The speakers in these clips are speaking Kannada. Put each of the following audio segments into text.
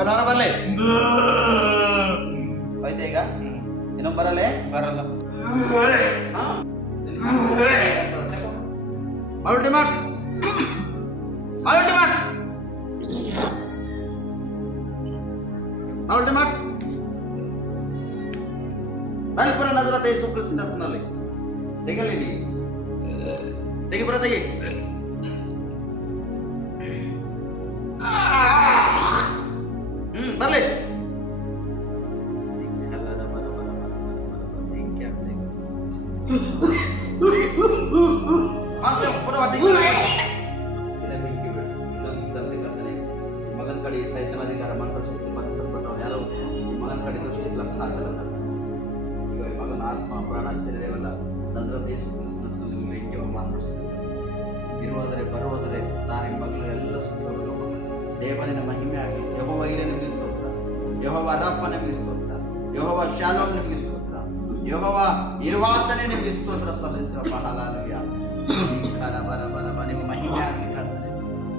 ಬರೋಣ ಬರಲಿ ಹೋಯ್ತಾ ಈಗ ಇನ್ನೊಬ್ಬ ಬರಲೇ ಬರಲ್ಲ. ಮಲ್ಟಿ ಮಾಡ್ ಮಲ್ಟಿ ಮಾಡ್ ಮಲ್ಟಿ ಮಾಡ್ ಬಲ್ಪುರ ನಜರತ್ ಯೇಸು ಕ್ರಿಸ್ತನ ಹೆಸರಿನಲ್ಲಿ ತೆಗಲಿ ನೀ ತೆಗಿ ಬರ ತೆಗಿ ಬರ್ಲಿ ಮಗನ ಕಡೆ ಸೈತನ ಅಧಿಕಾರ ಮಂತ್ರ ಶಕ್ತಿ ಬಂಧಿಸಲ್ಪಟ್ಟವ್ರು ಯಾರು ಮಗನ ಕಡೆ ದೃಷ್ಟಿ ಲಕ್ಷ ಆಗಲ್ಲ ಈಗ ಮಗನ ಆತ್ಮ ಪ್ರಾಣ ಶರೀರವೆಲ್ಲ ನಜರತ್ ಯೇಸು ಕ್ರಿಸ್ತನಲ್ಲಿ ನಿಮಗೆ ಐಕ್ಯವಾಗಿ ಮಾರ್ಪಡಿಸುತ್ತದೆ. ಇರುವುದರೆ ಬರುವುದರೆ ತಾನೇ ಮಗಳು ಎಲ್ಲ ಸುತ್ತೋದು ದೇವರಿನ ಮಹಿಮೆ ಆಗಲಿ. ಯೆಹೋವ ಇರೇ ನಿಮಗೆ ಸ್ತೋತ್ರ, ಯೆಹೋವ ರಫ ನಿಮಗೆ ಸ್ತೋತ್ರ, ಯೆಹೋವ ಶಾಲೋಮ್ ನಿಮಗೆ ಸ್ತೋತ್ರ, ಯೆಹೋವ ಇರುವಾತನೇ ನಿಮಗೆ ಸ್ತೋತ್ರ ಸಲ್ಲಿಸ್ತ್ರಪ್ಪ. ಹಲ್ಲೆಲೂಯಾ. ನಿಮ್ಮ ಮಹಿಮೆ ಆಗಲಿ ಕರ್ತನೆ.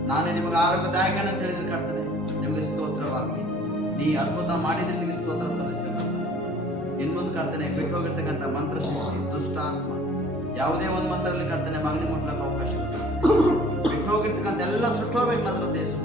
ನಾನೇ ನಿಮಗೆ ಆರೋಗ್ಯದಾಯಕನ ಅಂತ ಹೇಳಿದ್ರೆ ಕರ್ತನೆ ನಿಮಗೆ ಸ್ತೋತ್ರವಾಗಲಿ. ನೀ ಅದ್ಭುತ ಮಾಡಿದ್ರೆ ನಿಮಗೆ ಸ್ತೋತ್ರ ಸಲ್ಲಿಸ್ತೇನೆ ಕರ್ತನೆ. ಇನ್ನು ಮುಂದೆ ಕರ್ತನೆ ಬಿಟ್ಟು ಹೋಗಿರ್ತಕ್ಕಂಥ ಮಂತ್ರ ಶಕ್ತಿ ದುಷ್ಟಾತ್ಮ ಯಾವುದೇ ಒಂದು ಮಂತ್ರದಲ್ಲಿ ಕರ್ತನೆ ಮಗನಿ ಮುಟ್ಲಕ್ಕೆ ಅವಕಾಶ ಇಲ್ಲ. ಬಿಟ್ಟು ಹೋಗಿರ್ತಕ್ಕಂಥ ಎಲ್ಲ ಸುಟ್ಟು ಹೋಗ್ಬೇಕು ನಜರತ್ ಯೇಸು